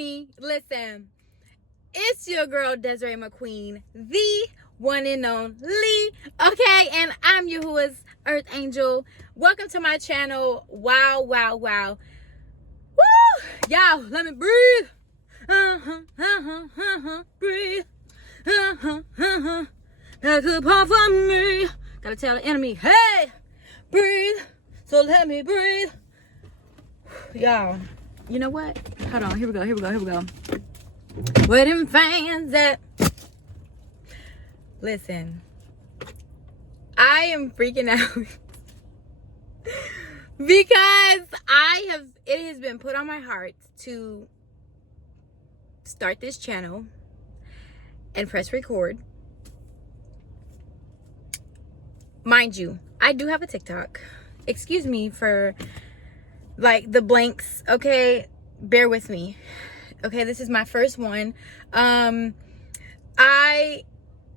honey, listen, it's your girl DesireaMcQueen, the one and only, okay? And I'm YAHUAH'S Earth Angel. Welcome to my channel. Wow, wow, wow. Woo! Y'all, let me breathe. Breathe. That could part for me. Gotta tell the enemy, hey, breathe. So let me breathe. Y'all, you know what? Hold on, here we go. Where them fans at? Listen, I am freaking out because it has been put on my heart to start this channel and press record. Mind you, I do have a TikTok. Excuse me for like the blanks, okay? Bear with me. Okay, this is my first one. I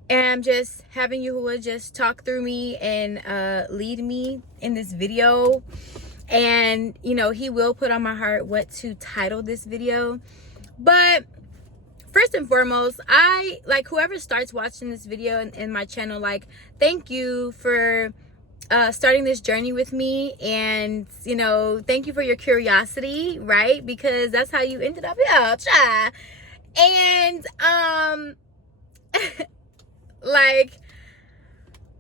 am just having YAHUAH just talk through me and lead me in this video. And, you know, he will put on my heart what to title this video. But first and foremost, I like whoever starts watching this video in my channel, like, thank you for starting this journey with me. And, you know, thank you for your curiosity, right? Because that's how you ended up here, try. And like,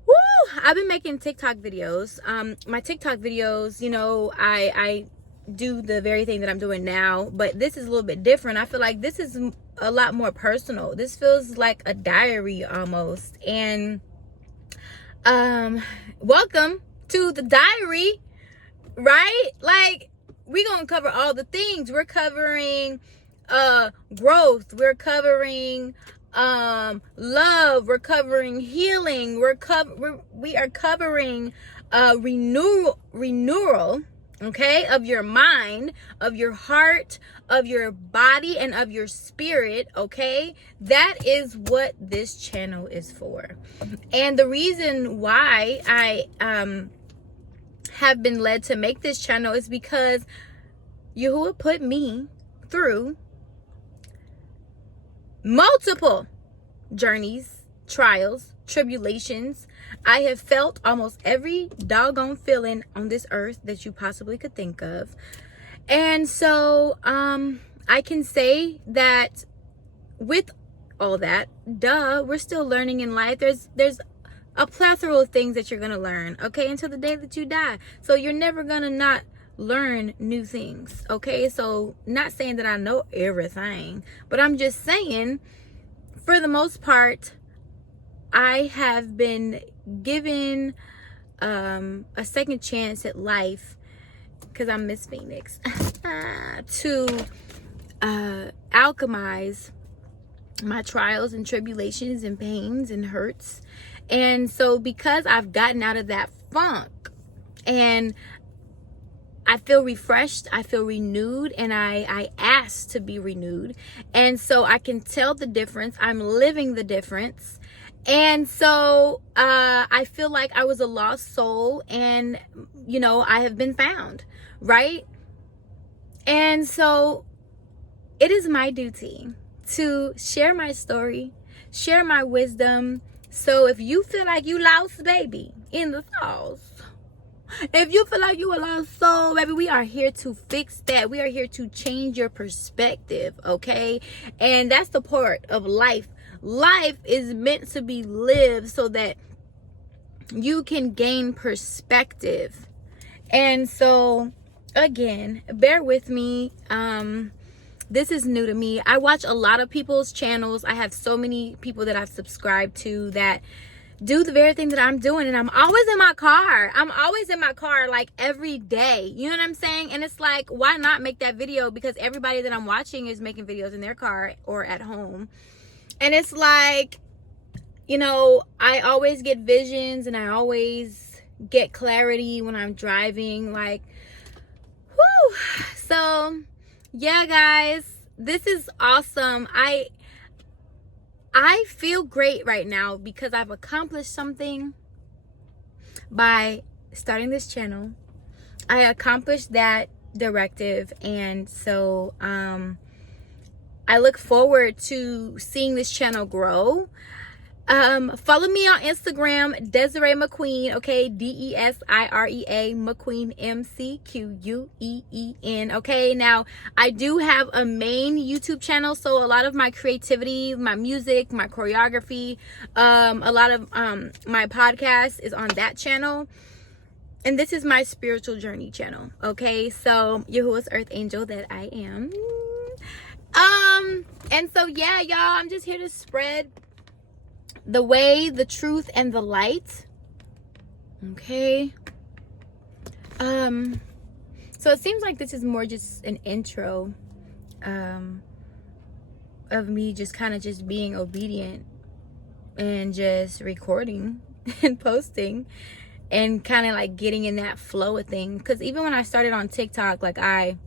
woo, I've been making TikTok videos. My TikTok videos, you know, I do the very thing that I'm doing now, but this is a little bit different. I feel like this is a lot more personal. This feels like a diary almost. And welcome to the diary, right? Like, we're gonna cover all the things. We're covering growth, we're covering love, we're covering healing, we are covering renewal, okay, of your mind, of your heart, of your body, and of your spirit, okay? That is what this channel is for. And the reason why I have been led to make this channel is because YAHUAH put me through multiple journeys, trials, tribulations. I have felt almost every doggone feeling on this earth that you possibly could think of. And so I can say that with all that, we're still learning in life. There's a plethora of things that you're gonna learn, okay, until the day that you die. So you're never gonna not learn new things, okay? So not saying that I know everything, but I'm just saying, for the most part, I have been given a second chance at life, because I'm Miss Phoenix, to alchemize my trials and tribulations and pains and hurts. And so because I've gotten out of that funk and I feel refreshed, I feel renewed, and I ask to be renewed. And so I can tell the difference. I'm living the difference. And so I feel like I was a lost soul, and, you know, I have been found, right? And so it is my duty to share my story, share my wisdom. So if you feel like you lost, baby, in the sauce, if you feel like you a lost soul, baby, we are here to fix that. We are here to change your perspective, okay? And that's the part of life. Life is meant to be lived so that you can gain perspective. And so, again, bear with me. This is new to me. I watch a lot of people's channels. I have so many people that I've subscribed to that do the very thing that I'm doing, and I'm always in my car like every day, you know what I'm saying? And it's like, why not make that video? Because everybody that I'm watching is making videos in their car or at home. And it's like, you know, I always get visions and I always get clarity when I'm driving, like, whoo. So yeah, guys, this is awesome. I feel great right now because I've accomplished something by starting this channel. I accomplished that directive, and so I look forward to seeing this channel grow. Follow me on Instagram, DesireaMcQueen, okay? DESIREA McQueen, McQueen, okay? Now, I do have a main YouTube channel, so a lot of my creativity, my music, my choreography, a lot of my podcast is on that channel. And this is my spiritual journey channel, okay? So, YAHUAH'S Earth Angel that I am. And so, yeah, y'all, I'm just here to spread the way, the truth, and the light. Okay. So it seems like this is more just an intro of me just kind of just being obedient and just recording and posting and kind of like getting in that flow of things. Because even when I started on TikTok, like I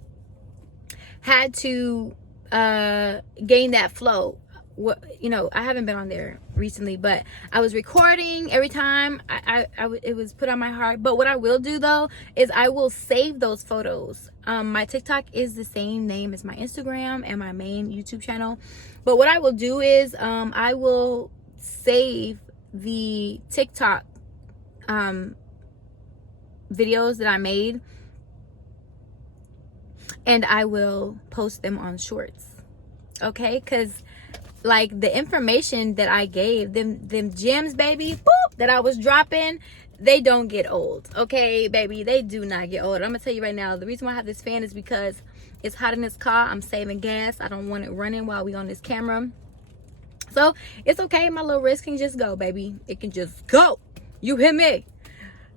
had to gain that flow. What, you know, I haven't been on there recently, but I was recording every time it was put on my heart. But what I will do though is I will save those photos. My TikTok is the same name as my Instagram and my main YouTube channel, but what I will do is I will save the TikTok videos that I made, and I will post them on Shorts, okay? Because like the information that I gave them gems, baby, boop, that I was dropping, they don't get old, okay, baby? They do not get old. I'm gonna tell you right now, the reason why I have this fan is because it's hot in this car. I'm saving gas. I don't want it running while we on this camera, so it's okay. My little wrist can just go, baby. It can just go. You hear me?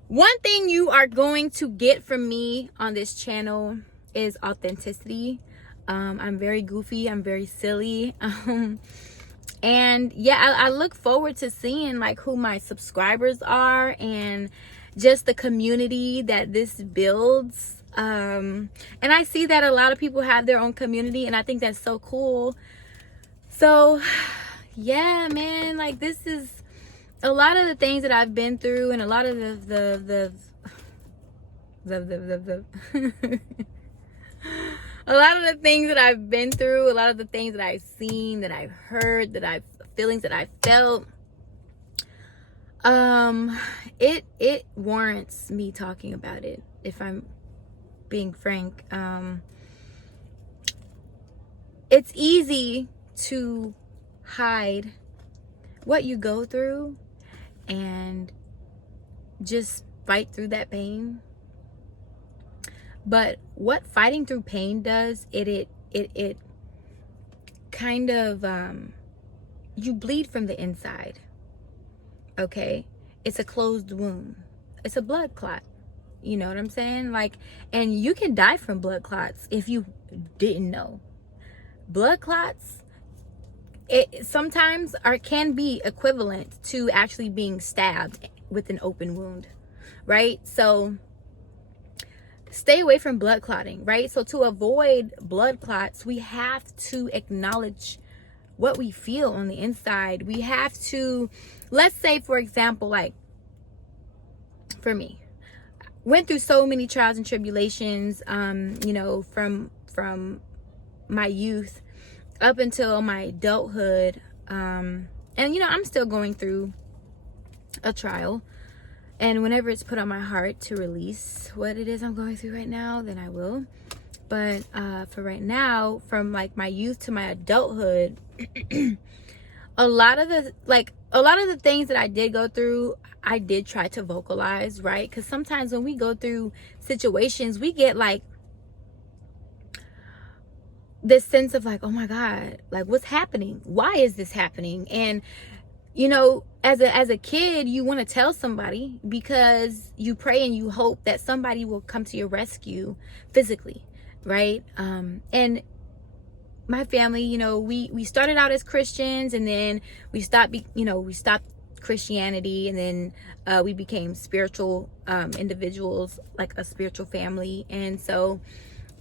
One thing you are going to get from me on this channel is authenticity. I'm very goofy, I'm very silly, and yeah, I look forward to seeing like who my subscribers are and just the community that this builds. And I see that a lot of people have their own community, and I think that's so cool. So yeah, man, like this is a lot of the things that I've been through, and a lot of the a lot of the things that I've been through, a lot of the things that I've seen, that I've heard, feelings that I felt, it warrants me talking about it, if I'm being frank. It's easy to hide what you go through and just fight through that pain. But what fighting through pain does, it kind of, you bleed from the inside, okay? It's a closed wound. It's a blood clot. You know what I'm saying? Like, and you can die from blood clots if you didn't know. Blood clots, it sometimes can be equivalent to actually being stabbed with an open wound, right? So stay away from blood clotting, right? So to avoid blood clots, we have to acknowledge what we feel on the inside. We have to, let's say, for example, like for me, went through so many trials and tribulations, you know, from my youth up until my adulthood. And, you know, I'm still going through a trial. And whenever it's put on my heart to release what it is I'm going through right now, then I will. But for right now, from like my youth to my adulthood, a lot of the things that I did go through, I did try to vocalize, right? Because sometimes when we go through situations, we get like this sense of like, oh my God, like what's happening? Why is this happening? And you know, as a kid, you want to tell somebody because you pray and you hope that somebody will come to your rescue physically, right? And my family, you know, we started out as Christians, and then we stopped Christianity, and then we became spiritual individuals, like a spiritual family. And so,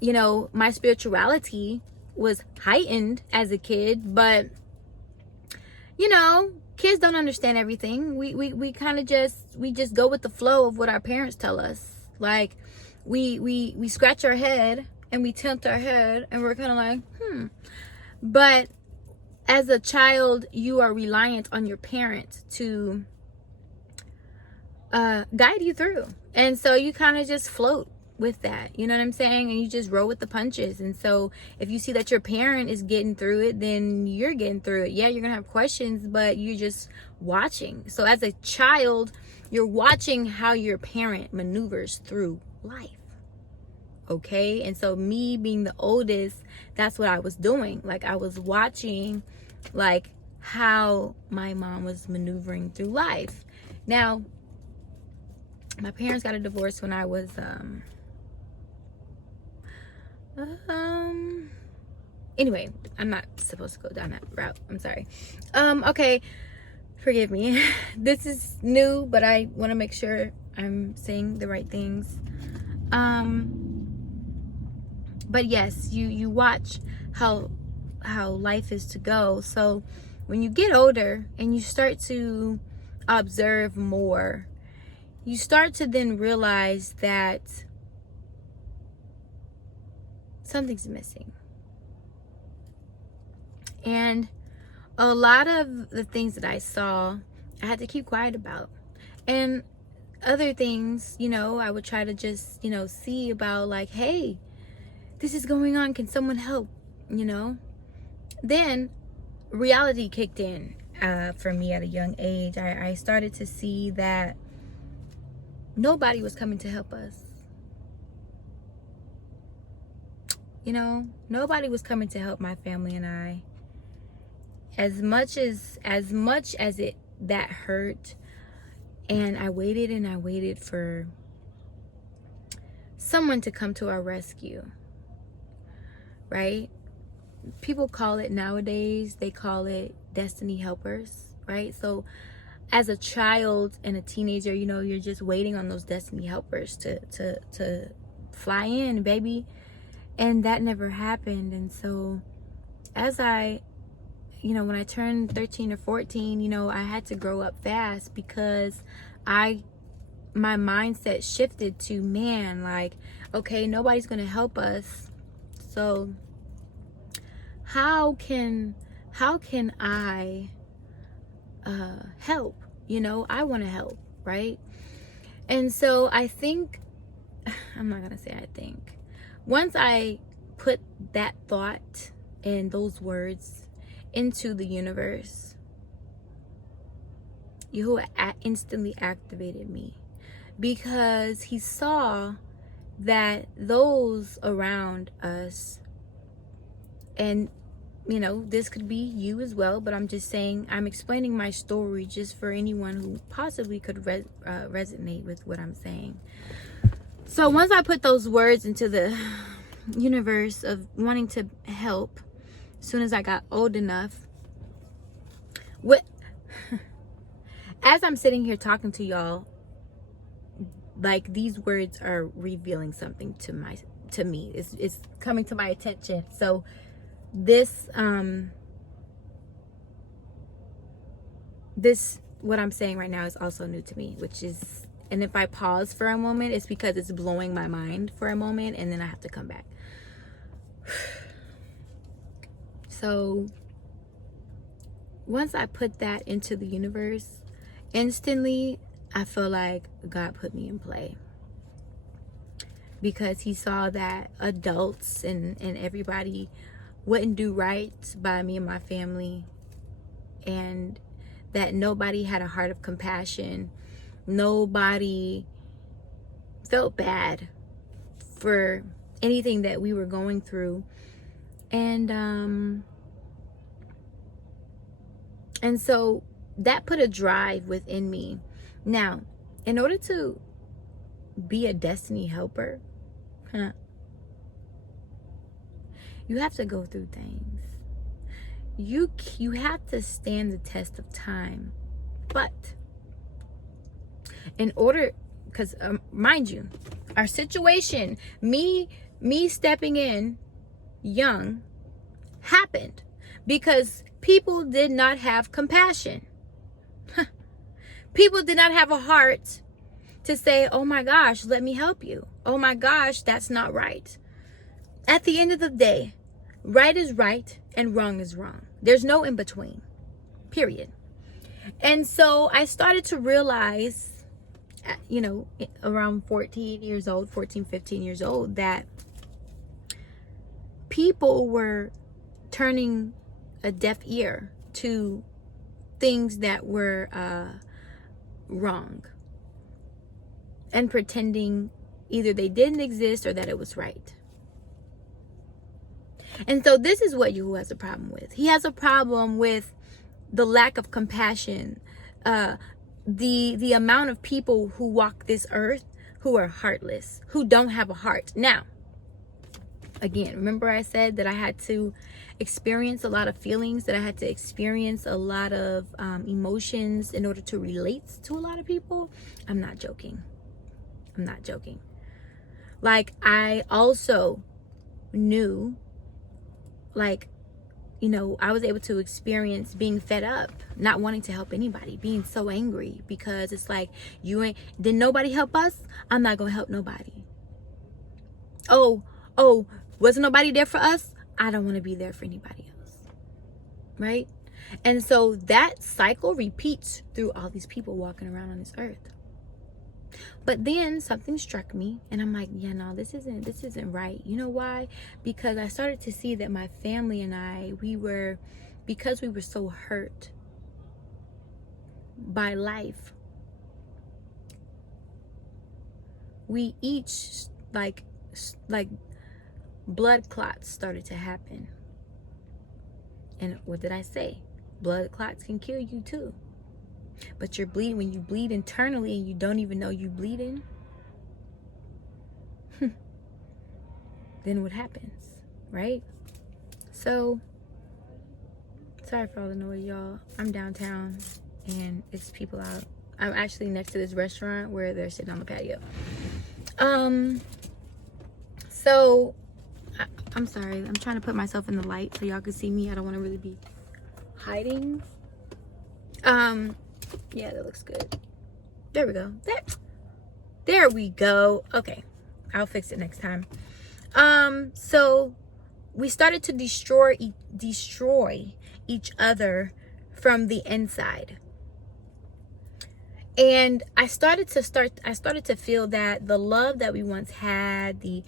you know, my spirituality was heightened as a kid, but you know, kids don't understand everything. We kind of just go with the flow of what our parents tell us. Like we scratch our head and we tilt our head and we're kind of like, But as a child, you are reliant on your parents to guide you through. And so you kind of just float with that, you know what I'm saying? And you just roll with the punches. And so if you see that your parent is getting through it, then you're getting through it. Yeah, you're gonna have questions, but you're just watching. So as a child, you're watching how your parent maneuvers through life. Okay, and so me being the oldest, that's what I was doing. Like, I was watching like how my mom was maneuvering through life. Now, my parents got a divorce when I was anyway, I'm not supposed to go down that route. I'm sorry. Okay, forgive me. This is new, but I want to make sure I'm saying the right things. But yes, you watch how life is to go. So when you get older and you start to observe more, you start to then realize that something's missing. And a lot of the things that I saw, I had to keep quiet about. And other things, you know, I would try to just, you know, see about, like, hey, this is going on, can someone help, you know? Then reality kicked in for me at a young age. I started to see that nobody was coming to help us. You know, nobody was coming to help my family and I. As much as it that hurt, and I waited for someone to come to our rescue. Right? People call it nowadays, they call it destiny helpers, right? So as a child and a teenager, you know, you're just waiting on those destiny helpers to fly in, baby. And that never happened. And so as I, you know, when I turned 13 or 14, you know, I had to grow up fast because my mindset shifted to, man, like, okay, nobody's gonna help us. So how can I help? You know, I want to help, right? And so I think, I'm not gonna say I think, once I put that thought and those words into the universe, Yahuwah instantly activated me, because he saw that those around us, and you know, this could be you as well, but I'm just saying, I'm explaining my story just for anyone who possibly could resonate with what I'm saying. So once I put those words into the universe of wanting to help, as soon as I got old enough, as I'm sitting here talking to y'all, like, these words are revealing something to me. It's coming to my attention. So this what I'm saying right now is also new to me, which is, and if I pause for a moment, it's because it's blowing my mind for a moment, and then I have to come back. So once I put that into the universe, instantly I feel like God put me in play, because he saw that adults and everybody wouldn't do right by me and my family, and that nobody had a heart of compassion. Nobody felt bad for anything that we were going through. And so that put a drive within me. Now, in order to be a destiny helper, you have to go through things. You have to stand the test of time. But in order, because mind you, our situation, me stepping in young, happened because people did not have compassion. People did not have a heart to say, oh my gosh, let me help you. Oh my gosh, that's not right. At the end of the day, right is right and wrong is wrong. There's no in between, period. And so I started to realize, you know, around 14, 15 years old, that people were turning a deaf ear to things that were wrong and pretending either they didn't exist or that it was right. And so this is what Yahuwah has a problem with. He has a problem with the lack of compassion, the amount of people who walk this earth who are heartless, who don't have a heart. Now, again, remember I said that I had to experience a lot of feelings, that I had to experience a lot of emotions in order to relate to a lot of people? I'm not joking. I'm not joking. Like, I also knew, like, you know, I was able to experience being fed up, not wanting to help anybody, being so angry because it's like, didn't nobody help us? I'm not gonna help nobody. Oh, wasn't nobody there for us? I don't want to be there for anybody else. Right? And so that cycle repeats through all these people walking around on this earth. But then something struck me and I'm like, yeah, no, this isn't right. You know why? Because I started to see that my family and I, because we were so hurt by life, we each like blood clots started to happen. And what did I say? Blood clots can kill you too. But you're bleeding. When you bleed internally and you don't even know you bleeding, then what happens, right? So, sorry for all the noise, y'all. I'm downtown and it's people out. I'm actually next to this restaurant where they're sitting on the patio. So, I'm sorry. I'm trying to put myself in the light so y'all can see me. I don't want to really be hiding. Yeah, that looks good. There we go. There we go. Okay, I'll fix it next time. So we started to destroy each other from the inside. And I started to feel that the love that we once had, the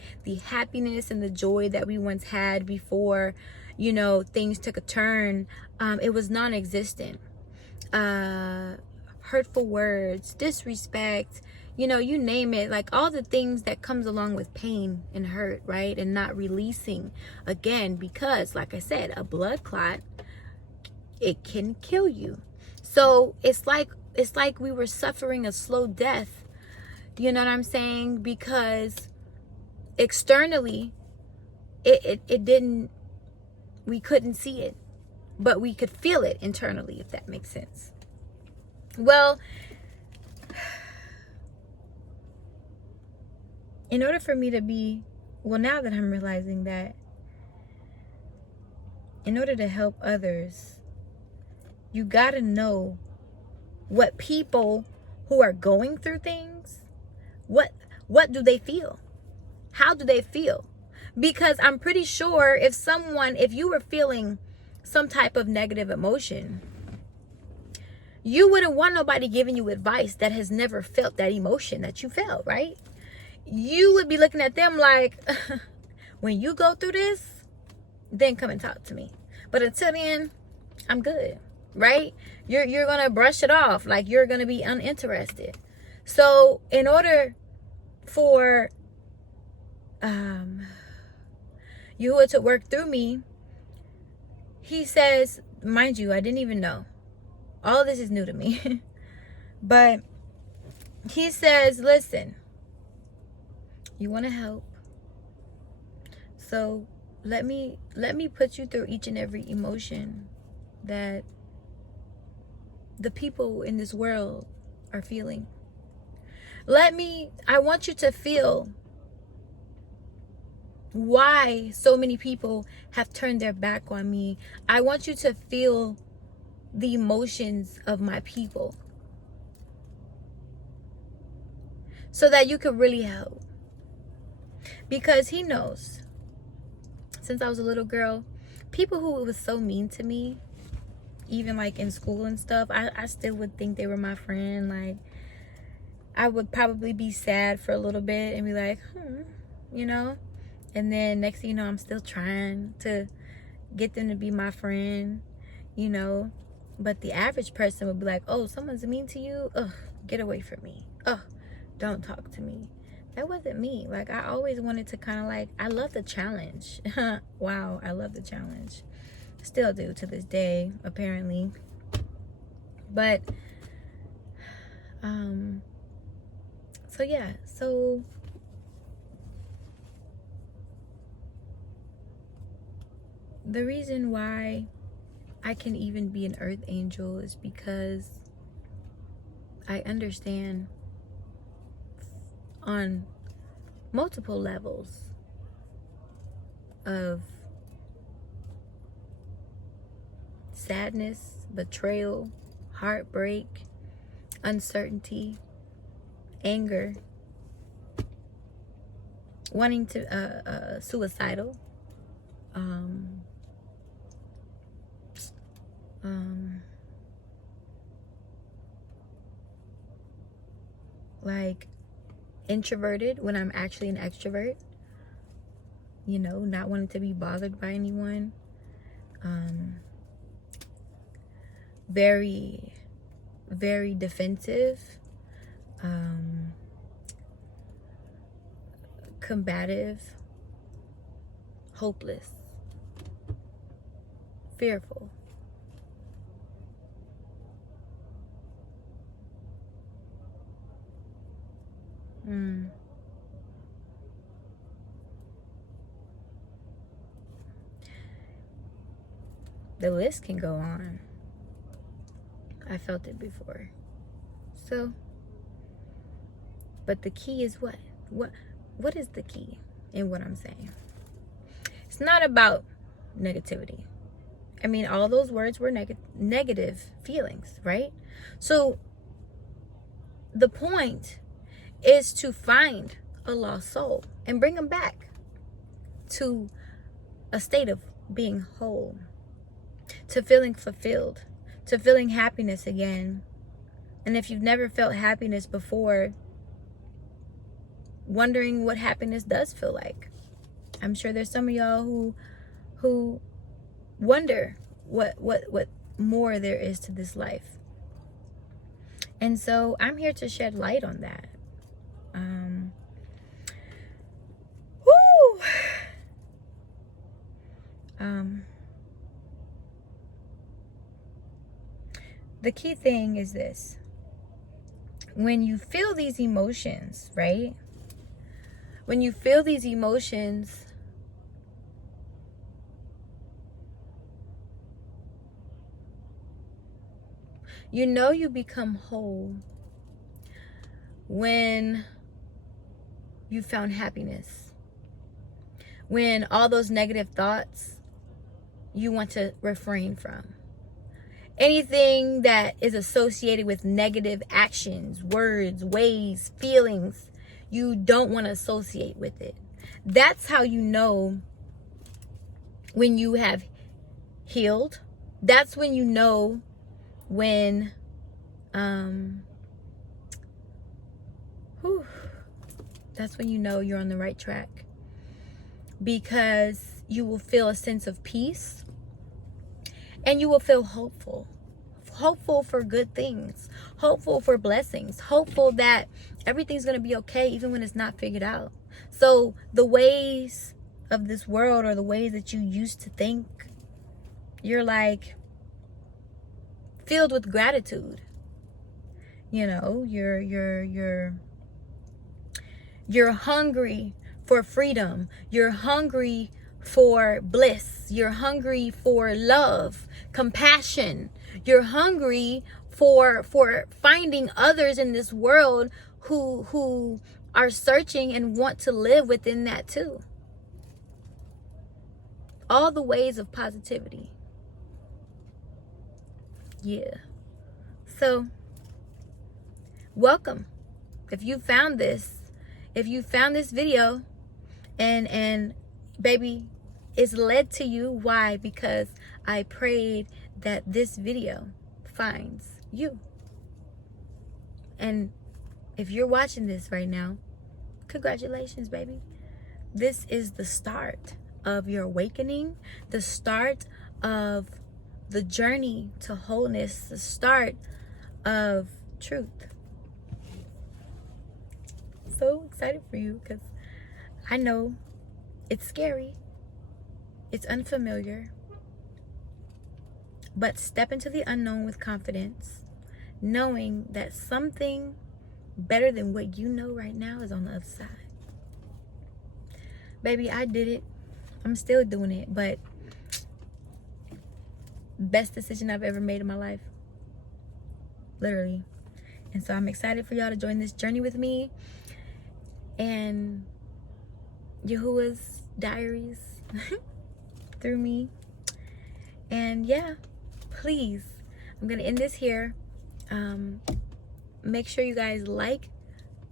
happiness and the joy that we once had before, you know, things took a turn, it was non-existent. Hurtful words, disrespect, you know, you name it, like all the things that comes along with pain and hurt, right? And not releasing, again, because like I said, a blood clot, it can kill you. So it's like we were suffering a slow death, you know what I'm saying? Because externally it didn't, we couldn't see it, but we could feel it internally, if that makes sense. Well, in order for me to be, well, now that I'm realizing that in order to help others, you gotta know what people who are going through things, what do they feel? How do they feel? Because I'm pretty sure if you were feeling some type of negative emotion, you wouldn't want nobody giving you advice that has never felt that emotion that you felt, right? You would be looking at them like, when you go through this, then come and talk to me. But until then, I'm good, right? You're going to brush it off, like you're going to be uninterested. So in order for Yahuwah to work through me, he says, mind you, I didn't even know. All of this is new to me. But he says, listen, you want to help. So let me put you through each and every emotion that the people in this world are feeling. I want you to feel why so many people have turned their back on me. I want you to feel the emotions of my people so that you can really help. Because he knows, since I was a little girl, people who was so mean to me, even like in school and stuff, I still would think they were my friend. Like, I would probably be sad for a little bit and be like, you know, and then next thing you know, I'm still trying to get them to be my friend, you know. But the average person would be like, oh, someone's mean to you, ugh, get away from me, ugh, don't talk to me. That wasn't me. Like, I always wanted to kind of like, I love the challenge. Wow, I love the challenge. Still do to this day, apparently. But so yeah, so the reason why I can even be an earth angel is because I understand on multiple levels of sadness, betrayal, heartbreak, uncertainty, anger, wanting to suicidal, like introverted when I'm actually an extrovert, you know, not wanting to be bothered by anyone, very, very defensive, combative, hopeless, fearful. The list can go on. I felt it before. So, but the key is what? What is the key in what I'm saying? It's not about negativity. I mean, all those words were negative feelings, right? So the point is to find a lost soul and bring them back to a state of being whole, to feeling fulfilled, to feeling happiness again. And if you've never felt happiness before, wondering what happiness does feel like. I'm sure there's some of y'all who wonder what more there is to this life. And so I'm here to shed light on that. The key thing is this. When you feel these emotions, right? When you feel these emotions, you know you become whole when you found happiness. When all those negative thoughts you want to refrain from. Anything that is associated with negative actions, words, ways, feelings, you don't want to associate with it. That's how you know when you have healed. That's when you know when that's when you know you're on the right track, because you will feel a sense of peace and you will feel hopeful for good things, hopeful for blessings, hopeful that everything's going to be okay even when it's not figured out. So the ways of this world, or the ways that you used to think, you're like filled with gratitude. You know, you're hungry for freedom. You're hungry for bliss. You're hungry for love, compassion. You're hungry for finding others in this world who are searching and want to live within that too. All the ways of positivity. Yeah. So, welcome. If you found this video, and baby, is led to you. Why? Because I prayed that this video finds you. And if you're watching this right now, congratulations, baby. This is the start of your awakening, the start of the journey to wholeness, the start of truth. So excited for you, because I know it's scary, it's unfamiliar, but step into the unknown with confidence, knowing that something better than what you know right now is on the other side. Baby, I did it. I'm still doing it, but best decision I've ever made in my life. Literally. And so I'm excited for y'all to join this journey with me and YAHUAH'S diaries through me. And yeah, please, I'm gonna end this here. Make sure you guys like,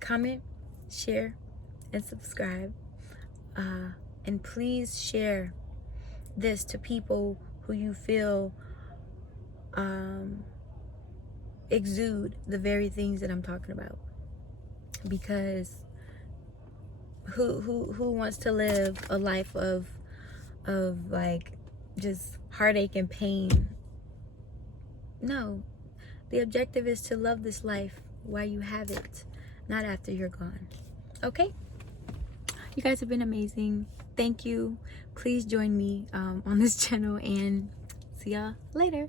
comment, share, and subscribe. And please share this to people who you feel exude the very things that I'm talking about. Because who wants to live a life of like just heartache and pain? No. The objective is to love this life while you have it, not after you're gone. Okay? You guys have been amazing. Thank you. Please join me on this channel, and see y'all later.